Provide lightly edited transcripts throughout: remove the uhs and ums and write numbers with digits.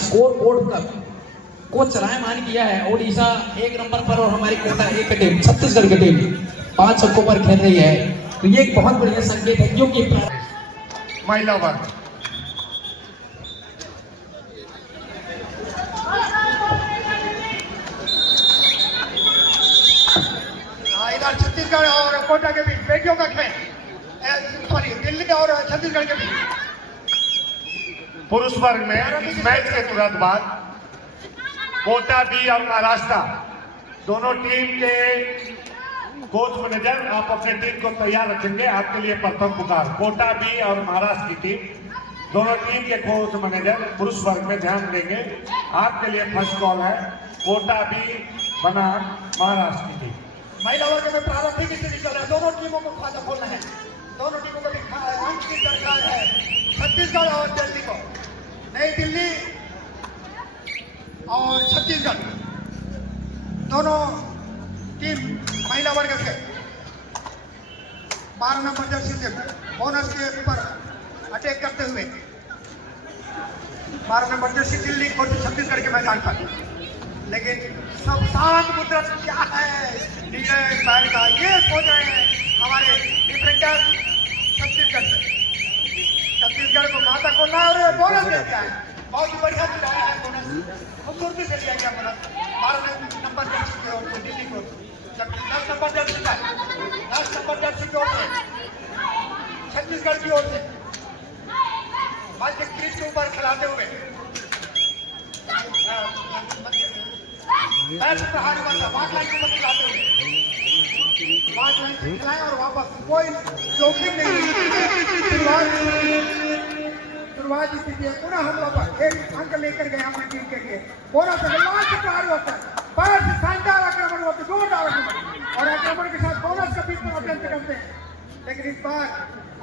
Score board का को चलायमान किया है। ओडिशा 1 नंबर पर और हमारी कोटा 1 की टीम, छत्तीसगढ़ की टीम 5 अंकों पर खेल रही है। तो ये एक बहुत बढ़िया संकेत है, क्योंकि महिला वर्ग इधर छत्तीसगढ़ और कोटा के बीच बेटियों का खेल, सॉरी दिल्ली और छत्तीसगढ़ के बीच। पुरुष वर्ग में इस मैच के तुरंत बाद कोटा बी और महाराष्ट्र दोनों टीम के कोच मैनेजर आप अपने टीम को तैयार रखेंगे। आपके लिए प्रथम पुकार कोटा बी और महाराष्ट्र की टीम, दोनों टीम के कोच मैनेजर पुरुष वर्ग में ध्यान देंगे। आपके लिए फर्स्ट कॉल है कोटा बी बनाम महाराष्ट्र की टीम। महिला वर्ग में प्रारंभिक स्थिति चल रहा है, दोनों टीमों को खाता खोलना है, दोनों टीमों को अंक की दरकार है। छत्तीसगढ़ और दिल्ली को, नई दिल्ली और छत्तीसगढ़ दोनों टीम महिला वर्ग से 12 नंबर जर्सी से बोनस के ऊपर अटैक करते हुए 12 नंबर जर्सी दिल्ली और छत्तीसगढ़ के मैदान पर। लेकिन सब शांत मुद्रा क्या है डिफेंस का, ये सोच रहे हैं हमारे डिफेंडर छत्तीसगढ़ को माता को ना और बोनस देता है। बहुत ही बढ़िया खिलाया है बोनस, खूबसूरती से दिया गया बोनस 12 नंबर जर्सी की ओर से दिल्ली को, जबकि 10 नंबर जर्सी की ओर से छत्तीसगढ़ की ओर से मध्य क्रीज के ऊपर खिलाते हुए प्रहार बात लाइन के ऊपर खिलाते हुए बात लाइन से खिलाया और वापस कोई जोखिम नहीं। शुरुआत स्थिति है, पुनः हमला पर 1 अंक लेकर गए अपनी टीम के लिए। बोनस लास्ट प्रहार होता है, बड़ा शानदार आक्रमण होता है, जोरदार आक्रमण, और आक्रमण के साथ बोनस का बीच में अटेम्प्ट करते हैं। लेकिन इस बार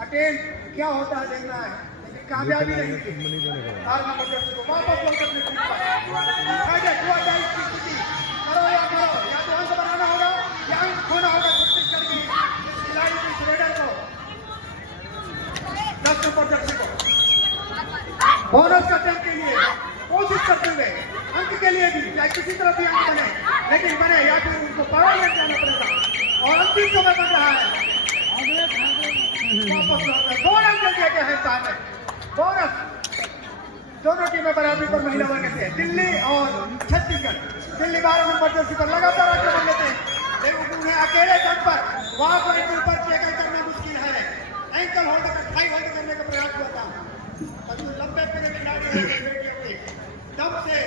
अटेम्प्ट क्या होता है देखना है, लेकिन कामयाबी नहीं मिली। 12 नंबर जर्सी को वापस लौट अपनी टीम पर करो या करो, या तो अंक बनाना होगा या अंक खोना होगा छत्तीसगढ़ की इस खिलाड़ी की रेडर को। 10 नंबर जर्सी को बोनस का टेम के लिए कोशिश करते हुए अंक के लिए भी या किसी तरह भी अंक बने, लेकिन बने या फिर उनको पावर ले जाना पड़ेगा। और अंतिम समय बन रहा है, बोनस दे दिया गया है सामने। बोनस दोनों टीमें बराबरी पर महिला वर्ग से, दिल्ली और छत्तीसगढ़। दिल्ली 12 नंबर जर्सी पर लगातार आक्रमण लेते हैं, लेकिन उन्हें अकेले दम पर वहां पर ऊपर टैकल करना मुश्किल है। एंकल होल्ड कर थाई होल्ड करने का प्रयास करता हूं, लंबे पूरे खिलाड़ी दम से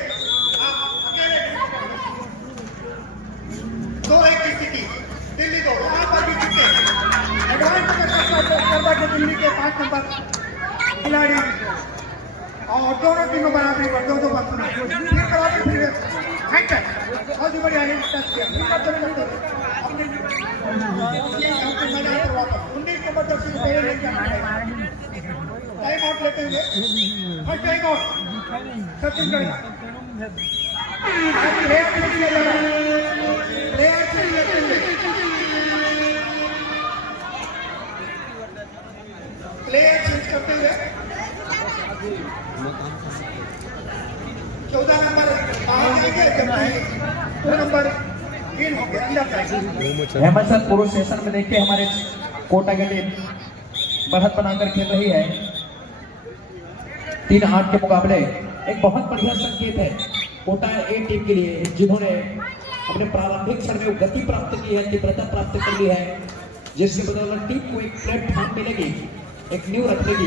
अकेले 2-1 की स्थिति। दिल्ली को वहां पर भी जीते एडवांस करके दिल्ली के 5 नंबर खिलाड़ी और दोनों टीमों बराबरी पर 2-2 पर सुना। बहुत ही बढ़िया टच किया, 19 नंबर जर्सी को पहले लेके आना है। टाइम आउट लेते हुए फर्स्ट टाइम आउट छत्तीसगढ़ का प्लेयर चेंज किया जा रहा है, प्लेयर चेंज लेते हुए 14 नंबर बाहर जाएंगे, जबकि 2 नंबर इन हो गए अंदर जाएंगे। हेमंत सर पुरुष सेशन में देखिए हमारे कोटा की टीम बढ़त बनाकर खेल रही है 3-8 के मुकाबले। एक बहुत बढ़िया संकेत है कोटा ए टीम के लिए, जिन्होंने अपने प्रारंभिक क्षण में गति प्राप्त की है, तीव्रता प्राप्त कर ली है, जिसके बदौलत टीम को एक प्लेटफॉर्म मिलेगी, एक न्यू रखने की,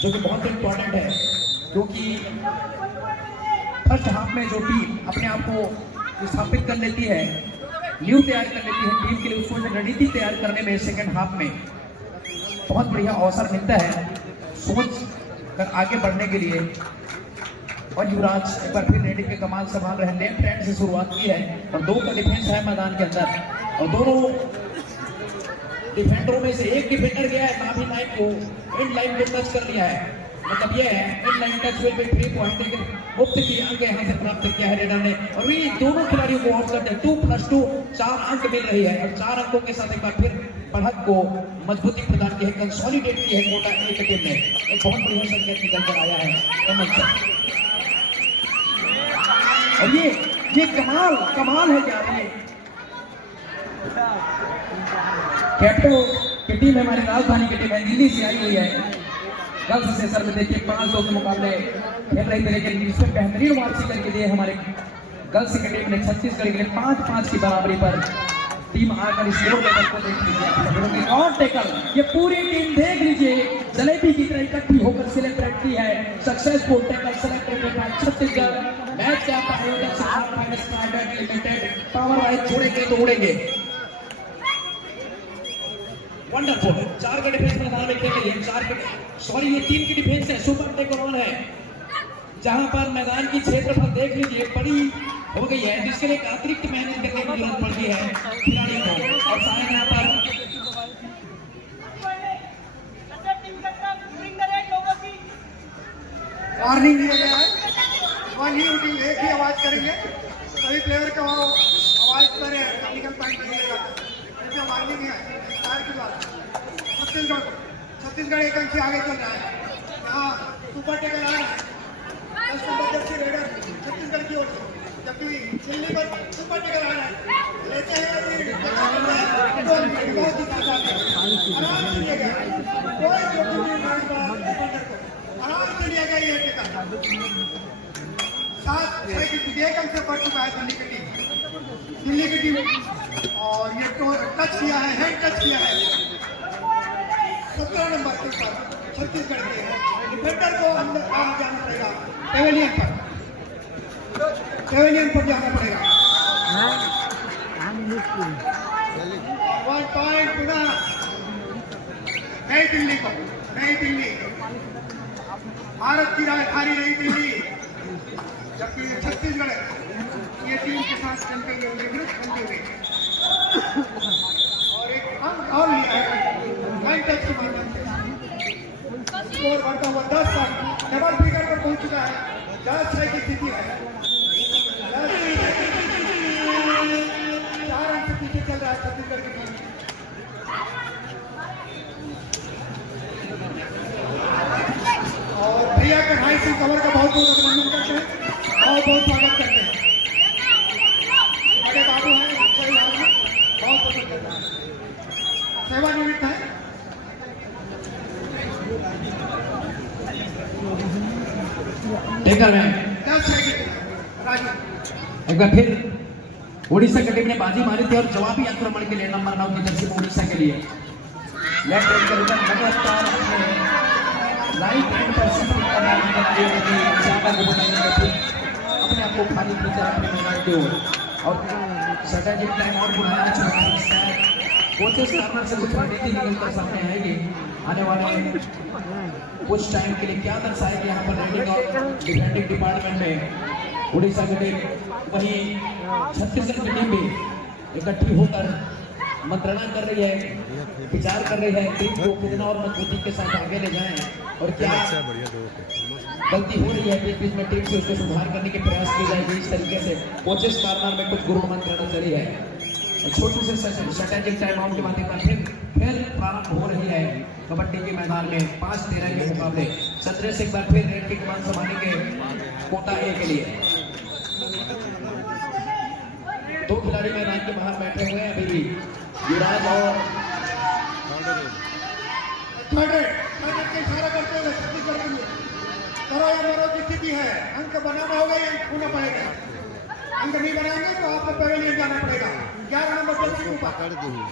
जो कि बहुत इम्पोर्टेंट है। क्योंकि फर्स्ट हाफ में जो टीम अपने आप को स्थापित कर लेती है, न्यू तैयार कर लेती है टीम के लिए, उसको रणनीति तैयार करने में सेकंड हाफ में बहुत बढ़िया अवसर मिलता है सोच कर आगे बढ़ने के लिए। और युवराज एक बार फिर रेडिंग के कमाल संभाल रहे हैं, लेफ्ट हैंड से शुरुआत की है और 2 का डिफेंस है मैदान के अंदर, और दोनों डिफेंडरों में से एक डिफेंडर गया है काफी लाइन को, एंड लाइन को टच कर लिया है। मतलब ये है एंड लाइन टच हुए पे 3 पॉइंट लेकिन मुक्त की अंक यहाँ से प्राप्त किया है रेडर ने, और ये दोनों खिलाड़ियों को आउट करते हैं। 2+2 4 अंक मिल रही है, और 4 अंकों के साथ एक बार फिर बढ़त को मजबूती प्रदान की है, कंसोलिडेट की है कोटा ए टीम ने। एक बहुत बढ़िया संकेत निकल कर आया है। और ये कमाल कमाल है क्या ये कैप्टो की टीम है, हमारी राजधानी की टीम है, दिल्ली से आई हुई है। गर्ल्स सेशन में देखिए 500 के मुकाबले खेल रही थी, लेकिन इसमें बेहतरीन वापसी करके दिए हमारे गर्ल्स की टीम ने छत्तीसगढ़ के लिए 5-5 की बराबरी पर टीम आकर स्कोर लेवल को देख लीजिए और टेकल। ये पूरी टीम देख लीजिए जलेबी की तरह इकट्ठी होकर सेलिब्रेट की है successful tackle selected bye Chhattisgarh. Match का आयोजक Siddharth finance private limited power wise छोड़ेंगे तो उड़ेंगे। वंडरफुल 4 के डिफेंस मैदान में खेल रही है, 4 के सॉरी ये 3 की डिफेंस है, सुपर टेक ऑन है, जहां पर मैदान की क्षेत्रफल देख लीजिए बड़ी हो गई है, जिसके लिए अतिरिक्त मेहनत करने की जरूरत पड़ती है खिलाड़ी को। और शायद यहाँ पर वार्निंग दिया गया है, वन ही उठी, एक ही आवाज करेंगे, सभी प्लेयर को आवाज पर टेक्निकल पॉइंट दिया जाता है। ऐसा वार्निंग है चार की बात। छत्तीसगढ़ एक अंक से आगे चल रहा है, यहाँ सुपर टेकल आ रहा है, 10 नंबर जर्सी रेडर छत्तीसगढ़ की ओर से, जबकि दिल्ली पर सुपर टेकल आ रहा है, लेते हैं आराम से लिया गया, कोई जोखिम नहीं उठाने का डिफेंडर को, आराम से लिया गया ये टेकल। 7 एक अंक से बढ़ चुका है दिल्ली की टीम, और ये टच किया है, हैंड टच किया है 17 नंबर के ऊपर छत्तीसगढ़ के डिफेंडर को अंदर बाहर जाना पड़ेगा, पेवेलियन पर जाना पड़ेगा। 1 पॉइंट पुनः नई दिल्ली को, नई दिल्ली भारत की राजधानी नई दिल्ली, जबकि छत्तीसगढ़ ये टीम के साथ चलते हुए विरुद्ध बनते हुए और एक अंक और लिया है हैंड टच के माध्यम से। स्कोर बढ़ता हुआ 10 अंक डबल फिगर पर पहुंच चुका है, 10-6 की स्थिति है, 4 अंक से पीछे चल रहा है छत्तीसगढ़ की टीम। और भैया कढ़ाई सिंह कंवर का बहुत बहुत अभिनंदन करते हैं, बहुत बहुत स्वागत करते हैं। बड़े बाबू हैं, सही बात है, बहुत पसंद करता है, सेवानिवृत्त है। टेकर में 10 राजू एक बार फिर उड़ीसा की टीम ने बाजी मारी थी और जवाबी आक्रमण के लिए नंबर 9 की जर्सी उड़ीसा के लिए लेफ्ट हैंड के उधर लगातार राइट हैंड पर शिफ्टिंग करना अपने आप को खाली खींचा अपने मैदान की ओर, और स्ट्रैटेजिक टाइम और बुलाया चाहता है। कोचेस कार्नर से कुछ रणनीति निकलकर सामने आएगी आने वाले कुछ टाइम के लिए, क्या दर्शाएगी यहाँ पर रेडिंग और डिफेंडिंग डिपार्टमेंट में उड़ीसा की टीम, वहीं छत्तीसगढ़ की टीम भी इकट्ठी होकर मंत्रणा कर रही है, विचार कर रही है टीम को कितना और मजबूती के साथ आगे ले जाएं और क्या गलती हो रही है बीच बीच में टीम से उसको सुधार करने के प्रयास किए जाएंगे। इस तरीके से कोचेस कार्नर में कुछ गुरु मंत्रणा चली है, छोटी से स्ट्रैटेजिक टाइम आउट के बाद एक बार फिर प्रारंभ हो रही है कबड्डी के मैदान में 5-13 के मुकाबले। सत्रह से एक बार फिर रेड किक मान संभालेंगे कोटा ए के लिए। 2 खिलाड़ी मैदान के बाहर बैठे हुए हैं अभी भी, युवराज और इशारा करते हुए छत्तीसगढ़ के लिए करो या मरो की स्थिति है, अंक बनाना होगा या होना पड़ेगा, अंक नहीं बनाएंगे तो आपको पेवेलियन जाना पड़ेगा। 11 नंबर जर्सी के ऊपर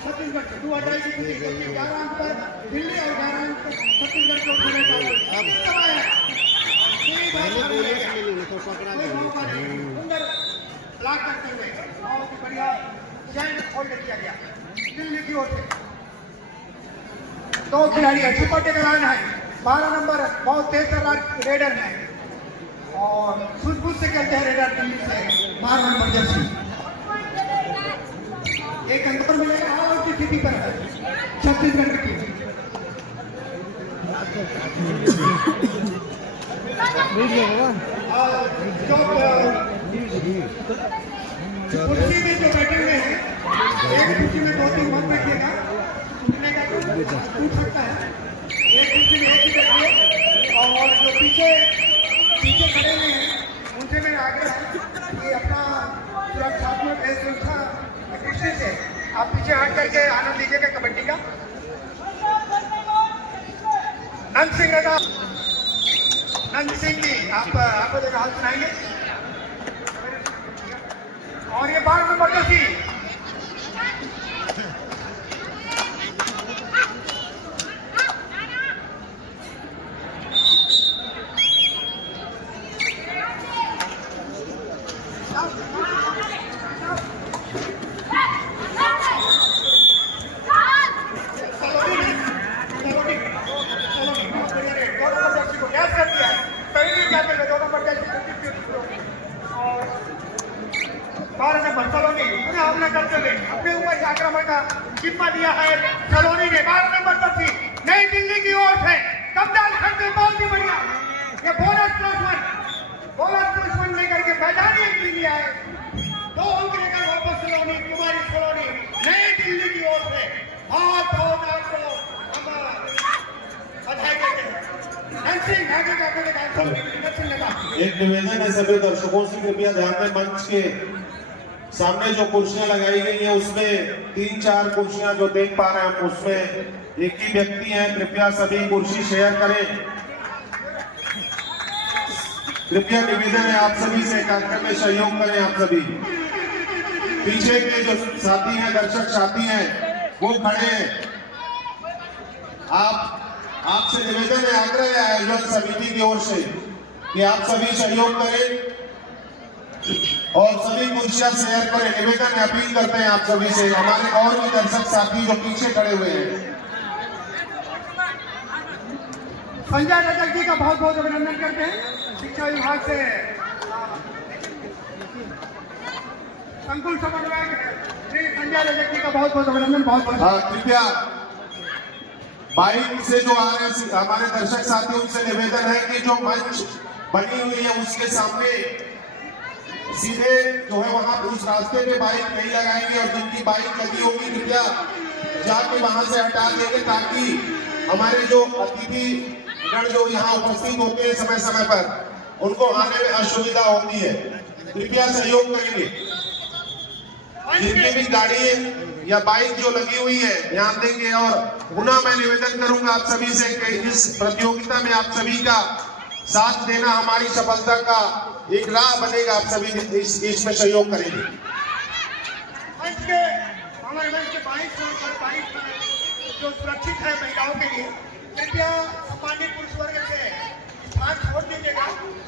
छत्तीसगढ़ से 2 अड्डाई की स्थिति, 11 अंक पर दिल्ली और 11 अंक पर छत्तीसगढ़ को सुंदर ब्लॉक करते हुए बहुत ही बढ़िया स्टैंड होल्ड किया गया दिल्ली की ओर से। 2 खिलाड़ी है, सुपर टेकल है, 12 नंबर बहुत तेज रेडर है और सूझबूझ से खेलते हैं रेडर दिल्ली से 12 नंबर जर्सी। एक अंक पर मिलेगा और की स्थिति पर है छत्तीसगढ़ की टीम। कुर्सी में जो बैठे हुए हैं, एक कुर्सी में 2-3 मत बैठिएगा, टूटने का टूट सकता है, एक कुर्सी में एक ही बैठिए, और जो पीछे खड़े हुए हैं उनसे मेरा आग्रह है कि अपना सुरक्षात्मक सुरक्षा दृष्टि से आप पीछे हट करके आनंद लीजिएगा कबड्डी का। नंद सिंह नेता, नंद सिंह जी आपको देखा हाल सुनाएंगे। और ये 12 नंबर जर्सी करते हुए अपने ऊपर से आक्रमण का जिम्मा दिया है सलोनी ने। 12 नंबर जर्सी नई दिल्ली की ओर से कप्तान खड़े बहुत ही बढ़िया, ये बोनस +1 लेकर के मैदानी एंट्री लिया है। 2 अंक लेकर वापस सलोनी, कुमारी सलोनी नई दिल्ली की ओर से बहुत आपको बधाई देते हैं। नंसिंह आगे जाकर एक निवेदन है सभी दर्शकों से, कृपया ध्यान दें। मंच के सामने जो कुर्सियां लगाई गई हैं उसमें 3-4 कुर्सियां जो देख पा रहे हैं उसमें एक ही व्यक्ति है। कृपया सभी कुर्सी शेयर करें। कृपया निवेदन है आप सभी से, कार्यक्रम में सहयोग करें आप सभी। पीछे के जो साथी हैं, दर्शक साथी हैं, वो खड़े हैं। आपसे निवेदन है, आग्रह है आयोजन समिति की ओर से कि आप सभी सहयोग करें और सभी कुर्सियां शेयर करें। निवेदन है, अपील करते हैं आप सभी से। हमारे और भी दर्शक साथी जो पीछे खड़े हुए हैं, संजय रजक जी का बहुत बहुत अभिनंदन करते हैं। शिक्षा विभाग से संकुल समन्वयक श्री संजय रजक जी का बहुत बहुत अभिनंदन। बहुत कृपया बाइक से जो आ रहे हैं हमारे दर्शक साथी, उनसे निवेदन है कि जो मंच बनी हुई है उसके सामने सीधे जो है वहां उस रास्ते पे बाइक नहीं लगाएंगे और जिनकी बाइक लगी होगी कृपया जाके वहां से हटा देंगे, ताकि हमारे जो अतिथि गण जो यहाँ उपस्थित होते हैं समय समय पर उनको आने में असुविधा होती है। कृपया सहयोग करेंगे। जिनकी भी गाड़ी या बाइक जो लगी हुई है ध्यान देंगे। और पुनः मैं निवेदन करूंगा आप सभी से कि इस प्रतियोगिता में आप सभी का साथ देना हमारी सफलता का एक राह बनेगा। आप सभी इसमें सहयोग करेंगे। हमारे मंच के 22 जो सुरक्षित है महिलाओं के लिए, कृपया सम्मानित पुरुष वर्ग से स्थान छोड़ दीजिएगा।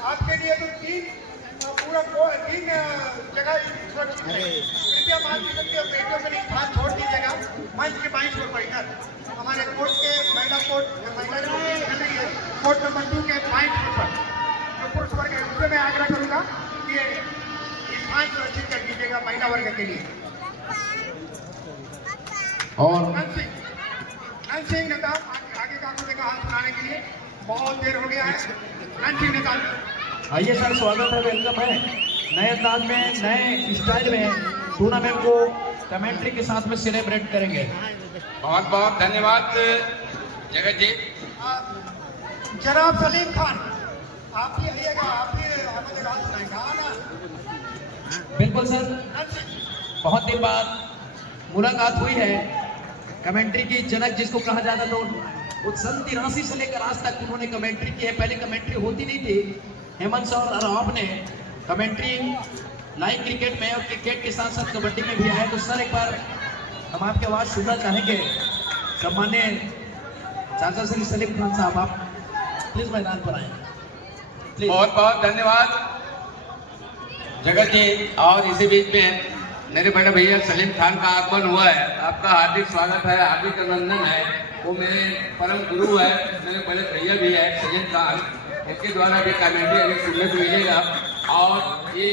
आपके लिए तो 3 जगह सुरक्षित है। कृपया मान लीजिए बेटियों के लिए स्थान छोड़ दीजिएगा। मंच के 22 पर बैठकर हमारे कोर्ट के महिला खेल रही है, कोर्ट नंबर 2 के 22 पर जो पुरुष वर्ग है उससे मैं आग्रह करूंगा कि स्थान सुरक्षित कर दीजिएगा महिला वर्ग के लिए। और नंद सिंह नेता आगे का हाथ सुनाने के लिए बहुत देर हो गया है। नंद सिंह नेता आइए सर, स्वागत है, वेलकम है। नए अंदाज में, नए स्टाइल में टूर्नामेंट को कमेंट्री के साथ में सेलिब्रेट करेंगे। बहुत बहुत धन्यवाद जगत जी। जनाब सलीम खान, आप भी आइएगा, आप भी हमें बात सुनाएंगे। बिल्कुल सर, बहुत दिन बाद मुलाकात हुई है। कमेंट्री की जनक जिसको कहा जाता था, तो सन 83 से लेकर आज तक उन्होंने कमेंट्री की है। पहले कमेंट्री होती नहीं थी। हेमंत सर और आप ने कमेंट्री लाइव क्रिकेट में और क्रिकेट के साथ साथ कबड्डी में भी आए। तो सर एक बार हम आपकी आवाज़ सुनना चाहेंगे। सम्मान्य चाचा श्री सलीम खान साहब, आप प्लीज मैदान पर आए। बहुत बहुत धन्यवाद जगत जी। और इसी बीच में मेरे बड़े भैया सलीम खान का आगमन हुआ है। आपका हार्दिक स्वागत है, हार्दिक अभिनंदन है। वो मेरे परम गुरु है, मेरे बड़े भैया भी है सलीम खान, इसके द्वारा भी कमेंट्री अभी सुनने को मिलेगा। और ये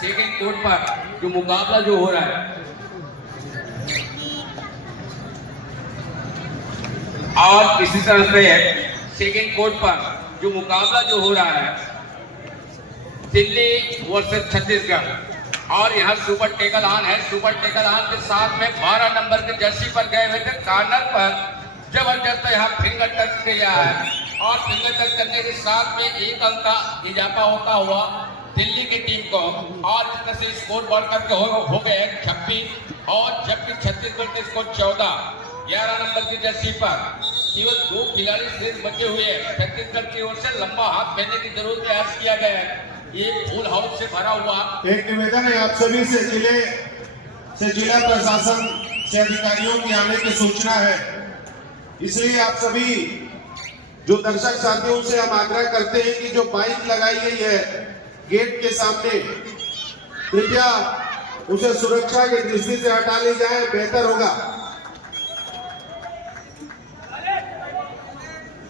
सेकंड कोर्ट पर जो मुकाबला जो हो रहा है, और इसी तरह से सेकंड कोर्ट पर जो मुकाबला जो हो रहा है दिल्ली वर्सेस छत्तीसगढ़, और यहाँ सुपर टेकल ऑन है। सुपर टेकल ऑन के साथ में 12 नंबर के जर्सी पर गए हुए थे। कॉर्नर पर जबरदस्त यहाँ फिंगर टच किया है और फिंगर टच करने के साथ में 1 अंक का इजाफा होता हुआ दिल्ली की टीम को, और इस तरह से स्कोर बढ़ करके हो गए 26, और जबकि छत्तीसगढ़ के स्कोर 14। 11 नंबर की जर्सी पर केवल 2 खिलाड़ी शेष बचे हुए हैं। छत्तीसगढ़ की ओर से लंबा हाथ फेरने की जरूरत है, अर्ज किया गया है। ये फुल हाउस से भरा हुआ एक निवेदन है आप सभी से, जिला प्रशासन से अधिकारियों की आने की सूचना है, इसलिए आप सभी जो दर्शक साथियों से हम आग्रह करते हैं कि जो बाइक लगाई गई है गेट के सामने, कृपया उसे सुरक्षा की दृष्टि से हटा ली जाए, बेहतर होगा।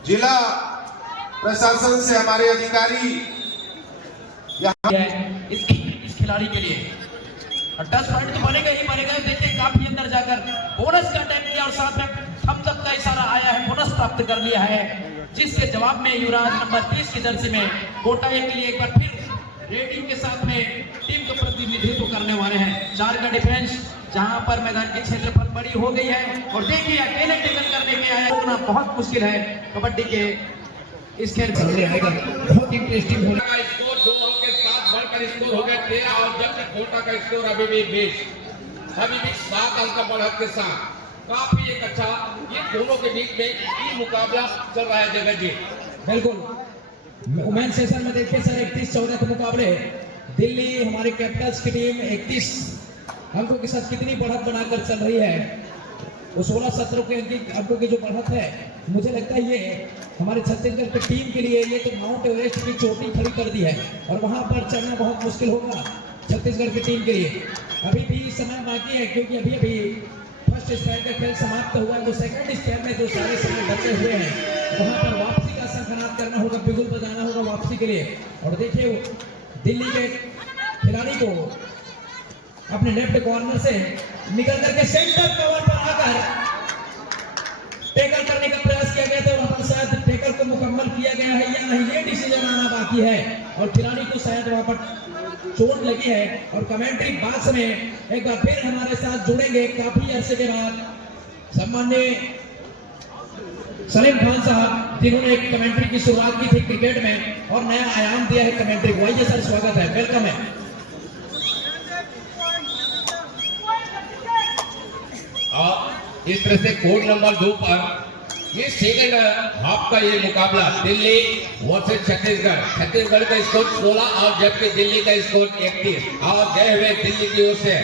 जिला प्रशासन से हमारे अधिकारी इस खिलाड़ी के लिए 10 पॉइंट तो बनेगा ही बनेगा। देखिए काफी अंदर जाकर बोनस का अटैक किया और साथ में थम्स अप का इशारा आया है, बोनस प्राप्त कर लिया है, जिसके जवाब में युवराज नंबर 30 की जर्सी में कोटा ए के लिए एक बार फिर रेटिंग के साथ में टीम का प्रतिनिधित्व करने वाले हैं। 4 का डिफेंस, जहां पर मैदान के क्षेत्रफल बड़ी हो गई है, और देखिए अकेले टेकल करने में आया, रोकना बहुत मुश्किल है कबड्डी के इस खेल में। आएगा बहुत इंटरेस्टिंग होने का स्कोर 2 अंक के साथ बढ़कर स्कोर हो गया 13, और जबकि कोटा का स्कोर अभी भी 7 अंक का बढ़त के साथ काफी एक अच्छा ये दोनों के बीच में ये मुकाबला चल रहा है जगत जी। बिल्कुल वुमेन सेशन में देखिए सर 31-14 के मुकाबले दिल्ली हमारे कैपिटल्स की टीम 31 अंकों के साथ कितनी बढ़त बनाकर चल रही है। वो 16-17 के अंकों की जो बढ़त है, मुझे लगता है ये हमारे छत्तीसगढ़ की टीम के लिए ये तो माउंट एवरेस्ट की चोटी खड़ी कर दी है, और वहां पर चढ़ना बहुत मुश्किल होगा छत्तीसगढ़ की टीम के लिए। अभी भी समय बाकी है, क्योंकि अभी फर्स्ट स्पैन का खेल समाप्त हुआ है। वो सेकंड स्पैन में जो सारे समय बचे हुए हैं, वहां पर वापसी का संखनाद करना होगा, बिगुल बजाना होगा वापसी के लिए। और देखिए दिल्ली के खिलाड़ी को अपने लेफ्ट कॉर्नर से निकल करके सेंटर कवर पर आकर टेकल करने का प्रयास किया गया था, और वहां शायद टेकल को मुकम्मल किया गया है या नहीं, ये डिसीजन आना बाकी है, और खिलाड़ी को शायद वहां पर चोट लगी है। और कमेंट्री बॉक्स में एक बार फिर हमारे साथ जुड़ेंगे काफी अरसे के बाद सम्माननीय सलीम खान साहब, जिन्होंने एक कमेंट्री की शुरुआत की थी क्रिकेट में और नया आयाम दिया है कमेंट्री को। आइए सर, स्वागत है, वेलकम है। और इस तरह से कोड नंबर 2 पर ये सेकंड हाफ का ये मुकाबला दिल्ली वर्सेस छत्तीसगढ़ का स्कोर 16, और जबकि दिल्ली का स्कोर 31, और गए हुए दिल्ली की ओर से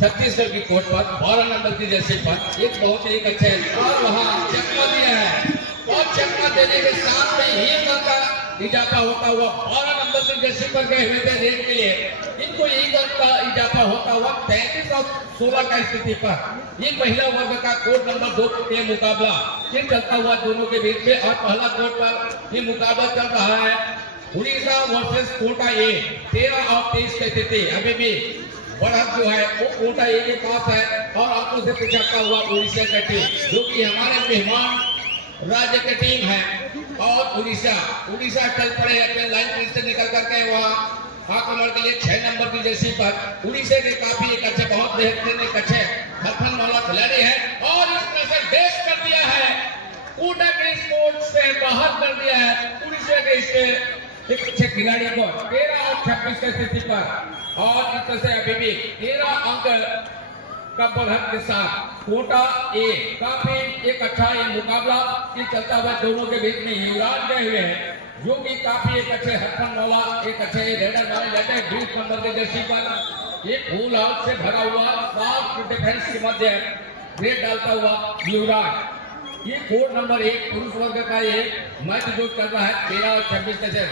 छत्तीसगढ़ की कोर्ट पर 12 नंबर की जर्सी पर एक बहुत ही अच्छे और वहां चकमा दिया है, और चकमा देने के साथ में ही का इजाफा होता हुआ 12 नंबर की जर्सी पर गए हुए थे रेड के लिए, इनको एक अंक का इजाफा होता हुआ 33 और 16 का स्थिति पर एक महिला वर्ग का कोर्ट नंबर 2 के मुकाबला फिर चलता हुआ दोनों के बीच में। और पहला कोर्ट पर ये मुकाबला चल रहा है उड़ीसा वर्सेस कोटा ए, 13 और 23 की स्थिति अभी भी बढ़त जो है वो कोटा ए के पास है, और आंखों से पिछड़ता हुआ उड़ीसा का टीम, जो कि हमारे मेहमान राज्य की टीम है। और उड़ीसा चल पड़े अपने लाइन से निकल करके वहाँ आक्रमण के लिए 6 नंबर की जर्सी पर। उड़ीसा के काफी एक अच्छे, बहुत बेहतरीन एक अच्छे हरफन वाला खिलाड़ी है, और इस तरह से बेस कर दिया है कोटा के स्पोर्ट से बाहर कर दिया है उड़ीसा के इसके एक अच्छे खिलाड़ी को 13 और 26 की स्थिति पर। और इस तरह से अभी भी 13 अंक का बढ़त के साथ कोटा ए काफी एक अच्छा ये मुकाबला की चलता हुआ दोनों के बीच में युवराज गए हुए हैं, जो कि काफी एक अच्छे हरफन वाला एक अच्छे रेडर वाले जाते हैं 20 नंबर के जर्सी पर। एक फुल हाउस से भरा हुआ साफ डिफेंस के मध्य रेड डालता हुआ युवराज। ये कोड नंबर 1 पुरुष वर्ग का ये मैच जो चल रहा है 13 और 26 के साथ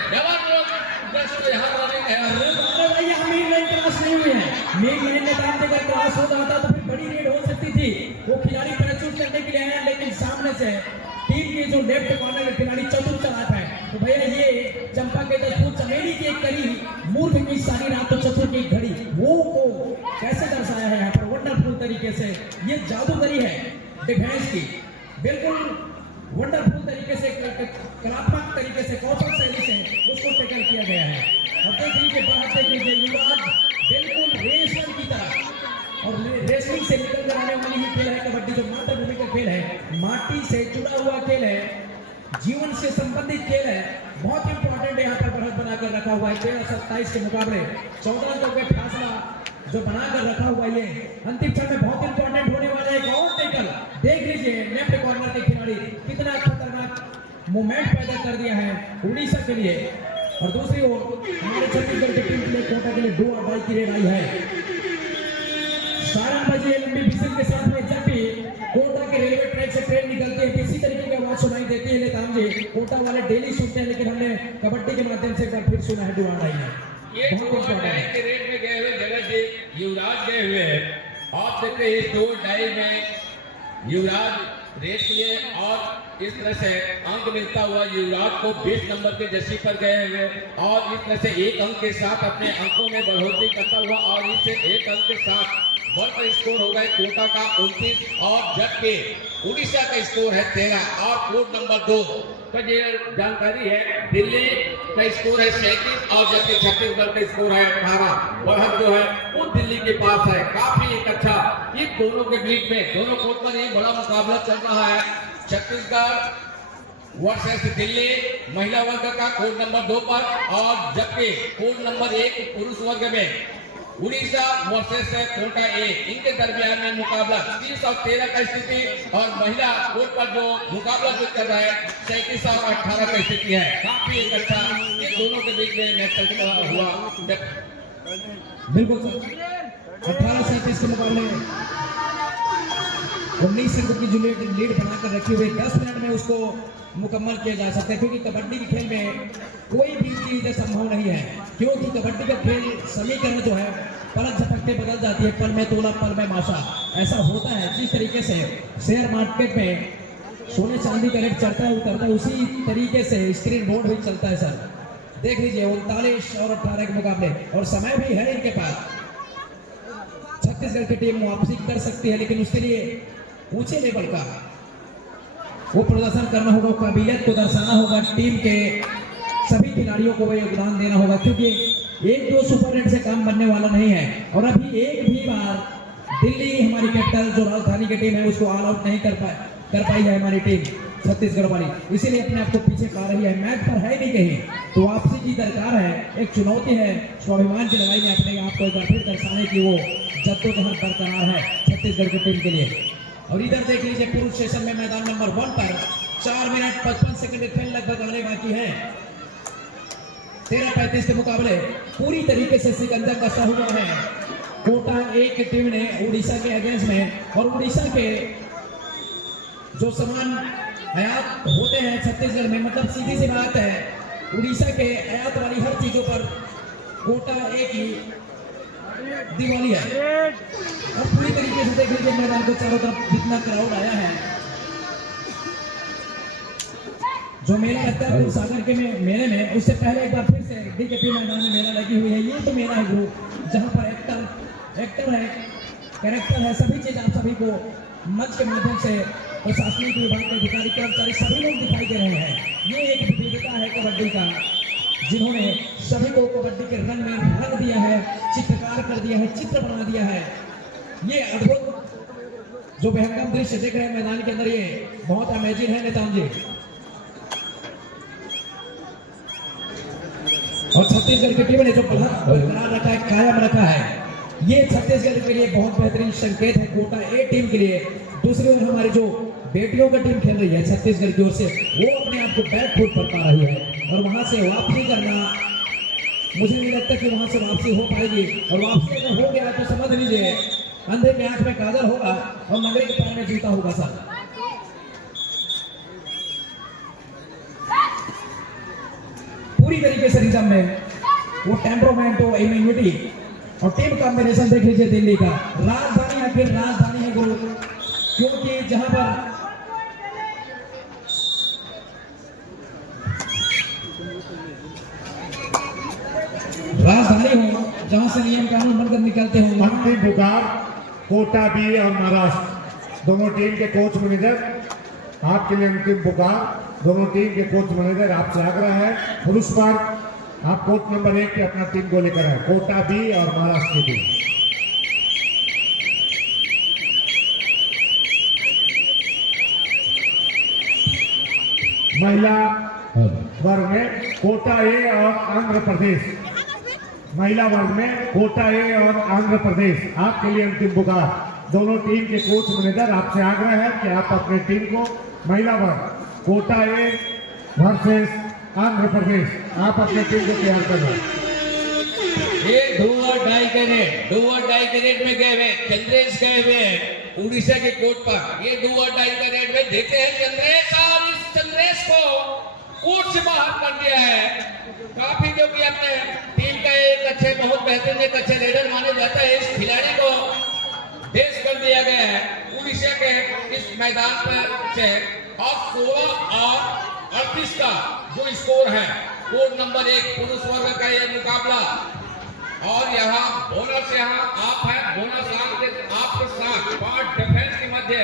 क्रॉस हो जाता तो फिर बड़ी रेड हो सकती थी। वो खिलाड़ी प्रस्तुत करने के लिए आया, लेकिन सामने से टीम के जो लेफ्ट कॉर्नर के खिलाड़ी चतुर चलाता है, तो भैया ये चंपा के 10 फुट चमेली की एक कड़ी, मूर्ख की सारी रात तो चतुर की घड़ी, वो को कैसे दर्शाया है यहाँ पर वंडरफुल तरीके से। ये जादूगरी है डिफेंस की, बिल्कुल वंडरफुल तरीके से, कलात्मक तरीके से, कौशल शैली से उसको टेकल किया गया है। और देख लीजिए युवराज बिल्कुल रेसलर की तरह, और रेसलिंग से निकल कर आने वाली ही खेल है कबड्डी, जो मातृभूमि का खेल है, माटी से जुड़ा हुआ खेल है। जीवन से संबंधित खेल है, बहुत इंपॉर्टेंट यहाँ पर बढ़त बनाकर रखा हुआ है। 13-27 के मुकाबले 14 अंकों का फासला जो बनाकर रखा हुआ है, ये अंतिम क्षण में बहुत इंपॉर्टेंट होने वाला है। एक और टेकल देख लीजिए, लेफ्ट कॉर्नर के खिलाड़ी कितना खतरनाक मूवमेंट पैदा कर दिया है उड़ीसा के लिए। और दूसरी ओर हमारे छत्तीसगढ़ की टीम के लिए कोटा के लिए 2 अड्डाई की रेड आई है। 12 बजे लंबी विजिल के साथ में जब भी कोटा के रेलवे ट्रैक से ट्रेन निकलती है, इसी तरीके की आवाज सुनाई देती है। लेकिन जी कोटा वाले डेली सुनते हैं, लेकिन हमने कबड्डी के माध्यम से एक बार फिर सुना है दुआ आई है। ये बहुत टाइम के रेट में गए हुए जगह जी युवराज गए हुए हैं। आप देखते हैं इस 2 डाई में युवराज रेस लिए और इस तरह से अंक मिलता हुआ युवराज को 20 नंबर के जर्सी पर गए हुए और इस तरह से 1 अंक के साथ अपने अंकों में बढ़ोतरी करता हुआ और इससे 1 अंक के साथ बल पर स्कोर हो गए कोटा का 29 और जबकि उड़ीसा का स्कोर है 13 और कोड नंबर 2 का ये जानकारी है। दिल्ली का स्कोर है 37 और जबकि छत्तीसगढ़ का स्कोर है 18। बढ़त जो है वो दिल्ली के पास है। काफी एक अच्छा इन दोनों के बीच में दोनों कोर्ट पर एक बड़ा मुकाबला चल रहा है। छत्तीसगढ़ वर्सेस दिल्ली महिला वर्ग का कोड नंबर 2 पर और जबकि कोड नंबर 1 पुरुष वर्ग में उड़ीसा वर्सेस कोटा ए, इनके दरमियान में मुकाबला 30 और 13 का स्थिति और महिला कोर्ट पर जो मुकाबला जो कर रहा है 37 और 18 का स्थिति है। काफी एक अच्छा इन दोनों के बीच में मैच चलता हुआ। बिल्कुल सर, 18-37 के मुकाबले 19 अंकों की जो लीड बनाकर रखी हुई 10 मिनट में उसको मुकम्मल किया जा सकता है, क्योंकि कबड्डी के खेल में कोई भी चीज संभव नहीं है। क्योंकि कबड्डी का खेल समीकरण जो है पलक झपकते बदल जाती है, पल में तोला पल में माशा, ऐसा होता है। जिस तरीके से शेयर मार्केट में सोने चांदी का रेट चढ़ता है उतरता है, उसी तरीके से स्क्रीन बोर्ड भी चलता है सर। देख लीजिए 39 और 18 के मुकाबले और समय भी है इनके पास। छत्तीसगढ़ की टीम वापसी कर सकती है, लेकिन उसके लिए ऊंचे लेवल का वो प्रदर्शन करना होगा, काबिलियत को दर्शाना होगा, टीम के सभी खिलाड़ियों को योगदान देना होगा, क्योंकि 1-2 सुपर हिट से काम बनने वाला नहीं है। और अभी एक भी बार दिल्ली हमारी कैपिटल जो राजधानी की टीम है उसको ऑल आउट नहीं कर पाई है हमारी टीम छत्तीसगढ़ वाली, इसीलिए अपने आप को पीछे पा रही है। मैच पर है नहीं कहीं तो वापसी की दरकार है, एक चुनौती है। स्वाभिमान की लड़ाई में अपने आप को एक बार फिर दर्शाने की वो जद्दोजहद बरकरार है छत्तीसगढ़ की टीम के लिए। और इधर देख लीजिए पुरुष सेशन में मैदान नंबर 1 पर 4 मिनट 55 सेकंड के खेल लगभग आने बाकी है। 13-35 के मुकाबले पूरी तरीके से सिकंजा कसा हुआ है कोटा ए की टीम ने उड़ीसा के अगेंस्ट में। और उड़ीसा के जो सामान आयात होते हैं छत्तीसगढ़ में, मतलब सीधी सी बात है, उड़ीसा के आयात वाली हर चीजों पर कोटा ए की दिवाली है। और पूरी तरीके से देख लीजिए मैदान को चारों तरफ जितना क्राउड आया है, जो मेला लगता है सागर के मेले में, उससे पहले एक बार फिर से डीकेपी मैदान में मेला लगी हुई है। ये तो मेला है ग्रुप जहाँ पर एक्टर है, कैरेक्टर है, सभी चीज आप सभी को मंच के माध्यम से प्रशासनिक विभाग के अधिकारी कर्मचारी सभी लोग दिखाई दे रहे हैं। ये एक विविधता है कबड्डी का, जिन्होंने सभी को कबड्डी के रंग में रंग दिया है, चित्रकार कर दिया है, चित्र बना दिया है। ये अद्भुत जो बेहतरीन दृश्य देख रहे हैं मैदान के अंदर, ये बहुत अमेजिंग है नेतान जी। और छत्तीसगढ़ की टीम ने जो बरकरार रखा है, कायम रखा है, ये छत्तीसगढ़ के लिए बहुत बेहतरीन संकेत है कोटा ए टीम के लिए। दूसरी ओर हमारी जो बेटियों का टीम खेल रही है छत्तीसगढ़ की ओर से, वो अपने आप को बैक फुट पर पा रही है और वहां से वापसी करना मुझे नहीं लगता कि वहां से वापसी हो पाएगी। और वापसी अगर हो गया तो समझ लीजिए अंधे के आंख में काजल होगा और नगरे के पैर में जूता होगा सर। पूरी तरीके से रिदम में वो टेम्परामेंट, वो इम्यूनिटी और टीम कॉम्बिनेशन देख लीजिए दिल्ली का। राजधानी आखिर राजधानी है गुरु, क्योंकि जहां पर राजधानी हो, जहां से नियम कानून बनकर निकलते हो। अंतिम पुकार कोटा बी और महाराष्ट्र दोनों टीम के कोच मैनेजर आपके लिए अंतिम पुकार। दोनों टीम के कोच मैनेजर आपसे आग्रह है, पुरुष वर्ग आप कोच नंबर 1 पे अपना टीम को लेकर आए, कोटा बी और महाराष्ट्र की टीम। महिला वर्ग में कोटा ए और आंध्र प्रदेश, महिला वर्ग में कोटा ए और आंध्र प्रदेश आपके लिए अंतिम पुकार। दोनों टीम के कोच मैनेजर आपसे आग्रह है कि आप अपने टीम को महिला वर्ग कोटा ए वर्सेस आंध्र प्रदेश, आप अपने टीम को तैयार कर रहे हैं। ये 2 और 2.5 कैरेट में गए हुए चंद्रेश गए हुए हैं उड़ीसा के कोर्ट पर। ये 2 और 2.5 कैरेट में देते हैं चंद्रेश, और इस चंद्रेश को कोर्ट से बाहर कर दिया है काफी, क्योंकि अपने टीम का एक अच्छे बहुत बेहतरीन एक अच्छे रेडर माने जाता है। इस खिलाड़ी को बेस कर दिया गया है उड़ीसा के इस मैदान पर से। और 16 और 38 का जो स्कोर है, कोड नंबर 1 पुरुष वर्ग का यह मुकाबला। और यहाँ बोनस आप है, बोनस आपके साथ 5 डिफेंस के मध्य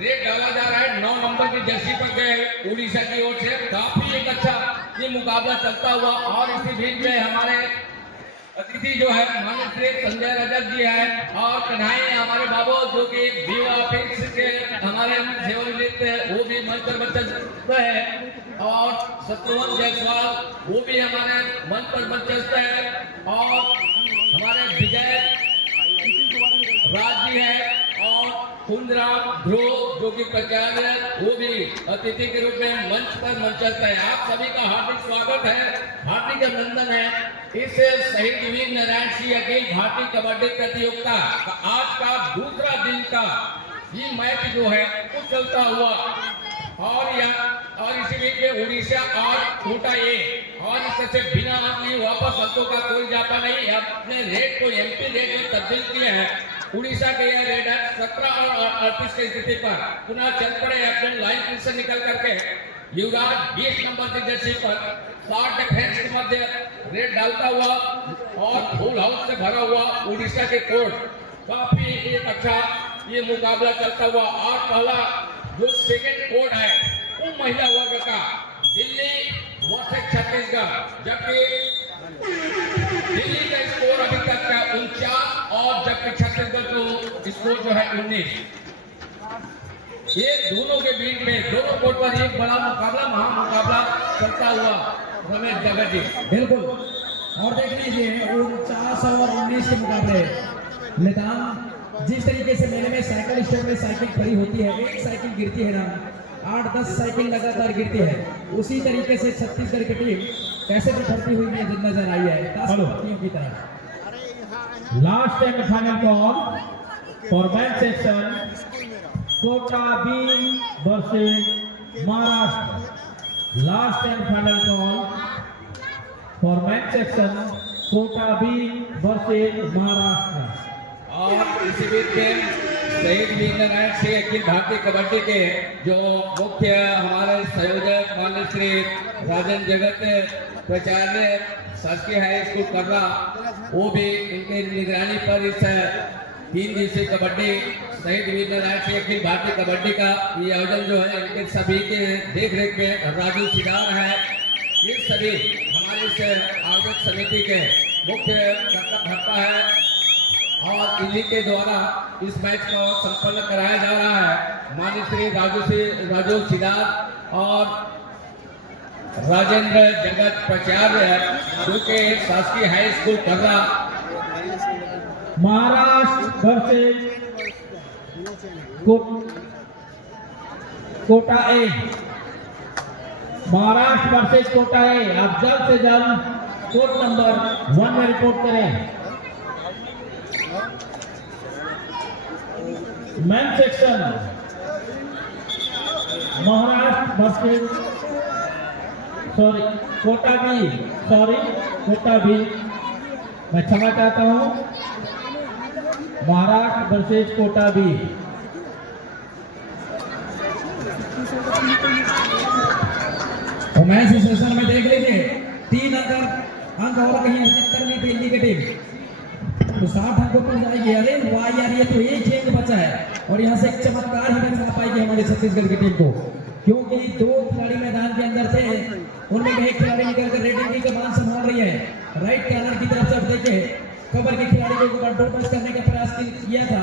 रेड डाला जा रहा है। 9 नंबर की जर्सी पर गए उड़ीसा की ओर से। काफी एक अच्छा ये मुकाबला चलता हुआ। और इसी बीच में हमारे अतिथि जो है माननीय संजय रजक जी है, और कन्हई हमारे बाबू जो कि बीवा ऑफिस के हमारे सेवानिवृत्त है, वो भी मंच पर मंचस्थ है। और शत्रुघ्न जायसवाल वो भी हमारे मंच पर मंचस्थ है। और हमारे विजय राज जी है, और कुंदराम ध्रुव जो कि प्राचार्य वो भी अतिथि के रूप में मंच पर मंचस्थ है। आप सभी का हार्दिक स्वागत है, हार्दिक अभिनंदन है। इस शहीद वीर नारायण सिंह अखिल भारतीय कबड्डी प्रतियोगिता का आज का दूसरा दिन का ये मैच जो है वो चलता हुआ। और इसी बीच में उड़ीसा और कोटा ए, और इस तरह से बिना अपनी वापस अंकों का कोई जापा नहीं, अपने रेट को एमपी रेट में तब्दील किया है। उड़ीसा के यह रेड है 17 और 38 की स्थिति पर पुनः चल पड़े अपने लाइन से निकल करके। युवराज 20 नंबर की जर्सी पर 60 डिफेंस के मध्य रेड डालता हुआ और फुल हाउस से भरा हुआ उड़ीसा के कोर्ट। काफी एक अच्छा ये मुकाबला चलता हुआ। और पहला जो सेकेंड कोड है वो महिला वर्ग का दिल्ली वर्सेस छत्तीसगढ़, जबकि दिल्ली का स्कोर अभी तक का 49 और जबकि छत्तीसगढ़ को स्कोर जो है 19। ये दोनों के बीच में दोनों कोर्ट पर एक बड़ा मुकाबला महामुकाबला चलता हुआ रमेश जगत जी। बिल्कुल। और देख लीजिए 49 और 19 के मुकाबले मैदान जिस तरीके से मेले में साइकिल स्टैंड में साइकिल खड़ी होती है, एक साइकिल गिरती है ना, 8-10 साइकिल लगातार गिरती है, उसी तरीके से छत्तीसगढ़ की टीम कैसे बिखरती हुई नजर आई है ताशपत्तियों की तरह। Last and final call for match section Kota B versus Maharashtra. Last and final call for match section Kota B versus Maharashtra. और इसी बीच में शहीद वीर नारायण सिंह अखिल भारतीय कबड्डी के जो मुख्य हमारे संयोजक माननीय श्री राजन जगत प्राचार्य शासकीय हाई स्कूल कर्रा, वो भी इनके निगरानी पर इस 3 दिवसीय कबड्डी शहीद वीर नारायण सिंह अखिल भारतीय कबड्डी का ये आयोजन जो है इनके सभी के देख रेख में राजू सिदार है। ये सभी हमारे इस आयोजक समिति के मुख्य कर्ता है, और इन्हीं के द्वारा इस मैच को संपन्न कराया जा रहा है। माननीय श्री राजू सिदार और राजेंद्र जगत प्राचार्य जो के शासकीय हाई स्कूल कर्रा। महाराष्ट्र वर्सेस कोटा ए। महाराष्ट्र वर्सेस कोटा ए। आप जल्द से जल्द कोर्ट नंबर 1 में रिपोर्ट करें। Main section Maharashtra versus Kota B, मैं क्षमा चाहता हूं, महाराष्ट्र वर्सेस कोटा बी। तो मैच इस सेशन में देख लीजिए 3 अंक और कहीं अर्जित करनी थी दिल्ली की टीम तो 60 अंकों पर जाएगी। अरे वाह यार, ये तो एक चेंज बचा है और यहाँ से एक चमत्कार ही दिखा पाएगी हमारी छत्तीसगढ़ की टीम को, क्योंकि 2 खिलाड़ी मैदान के अंदर थे, उनमें एक खिलाड़ी निकलकर रेडिंग की कमान संभाल रही है। राइट कॉर्नर की तरफ से आप देखें कवर के खिलाड़ी को कंट्रोल टच करने का प्रयास किया था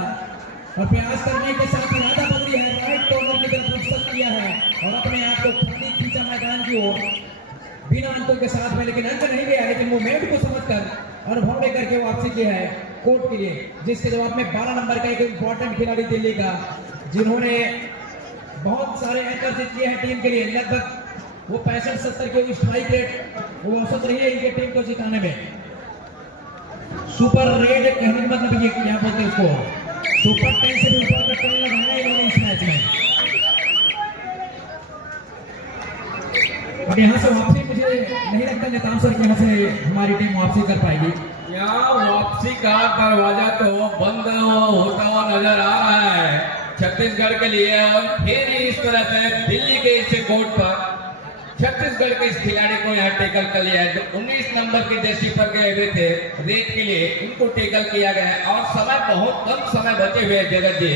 और प्रयास करने के साथ राजा बदली है राइट कॉर्नर की तरफ किया है और अपने आप को खाली खींचा मैदान की ओर बिना अंकों के साथ में, लेकिन अंक नहीं गया, लेकिन मूवमेंट को समझकर अनुभव लेकर के वापसी की है कोर्ट के लिए, जिसके जवाब में 12 नंबर का एक इंपॉर्टेंट खिलाड़ी दिल्ली का, जिन्होंने बहुत सारे अंक अर्जित किए हैं टीम के लिए। लगभग वो 65-70 के स्ट्राइक रेट वो औसत रही है इनके टीम को जिताने में। सुपर रेड कहने का मतलब ये क्या बोलते हैं इसको, सुपर 10 से भी ऊपर का टर्न लगाना है इन्होंने इस मैच में। अब यहाँ से वापसी मुझे नहीं लगता नेताओं सर यहाँ से हमारी टीम वापसी कर पाएगी। यहाँ वापसी का दरवाजा तो बंद होता हुआ नजर आ रहा है छत्तीसगढ़ के लिए। और फिर इस तरह से दिल्ली के इस कोर्ट पर छत्तीसगढ़ के इस खिलाड़ी को यहाँ टेकल कर लिया है, जो 19 नंबर की जर्सी पर गए हुए थे रेड के लिए, उनको टेकल किया गया है। और समय बहुत कम समय बचे हुए हैं जगत जी,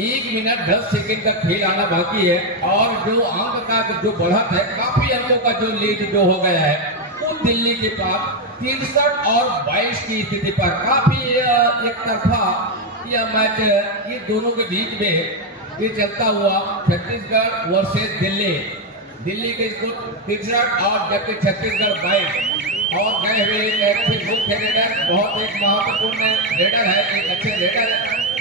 1 मिनट 10 सेकंड का खेल आना बाकी है। और जो अंक का जो बढ़त है, काफी अंकों का जो लीड जो हो गया है वो दिल्ली के पास 63 और 22 की स्थिति पर काफी एक तरफा यह मैच ये दोनों के बीच में ये चलता हुआ छत्तीसगढ़ वर्सेस दिल्ली के स्कोर 63 और जबकि छत्तीसगढ़ 22। और गए हुए एक अच्छे मुख्य रेडर, बहुत एक महत्वपूर्ण रेडर है, एक अच्छे रेडर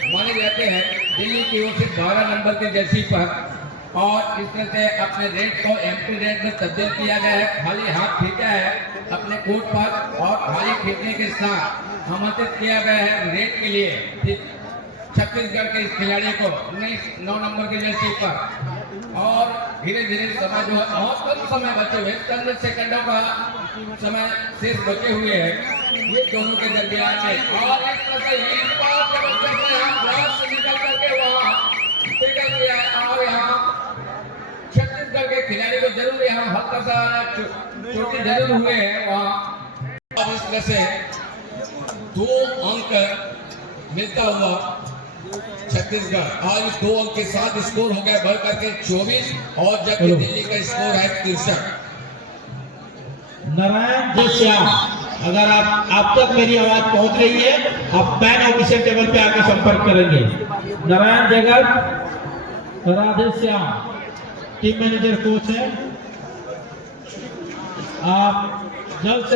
माने जाते हैं दिल्ली की ओर से 12 नंबर की जर्सी पर। और इस तरह से अपने रेड को एम्प्टी रेड में तब्दील किया गया है, खाली हाथ खींचा है अपने कोर्ट पर और खाली खींचने के साथ आमंत्रित किया गया है रेड के लिए छत्तीसगढ़ के इस खिलाड़ी को 9 नंबर की जर्सी पर। और धीरे धीरे समय जो है बहुत कम समय बचे हुए, चंद सेकंडों का समय शेष बचे हुए हैं ये दोनों के दरमियान में। और इस तरह से इस बार के बच्चे ने यहाँ ब्लॉक से निकल करके वहाँ टेकल किया है। और यहाँ छत्तीसगढ़ के खिलाड़ी को जरूर यहाँ हल्का सा चोटी जरूर हुए हैं वहाँ। और इस तरह से 2 अंक मिलता हुआ छत्तीसगढ़ आज 2 अंक के साथ स्कोर हो गया बढ़ करके 24 और जबकि दिल्ली का स्कोर है 63। नारायण जी श्याम, अगर आप तक मेरी आवाज पहुंच रही है, आप पैन ऑफिशियल टेबल पे आके संपर्क करेंगे। नारायण जगत, Radhe Shyam team manager coach है, आप जल्द से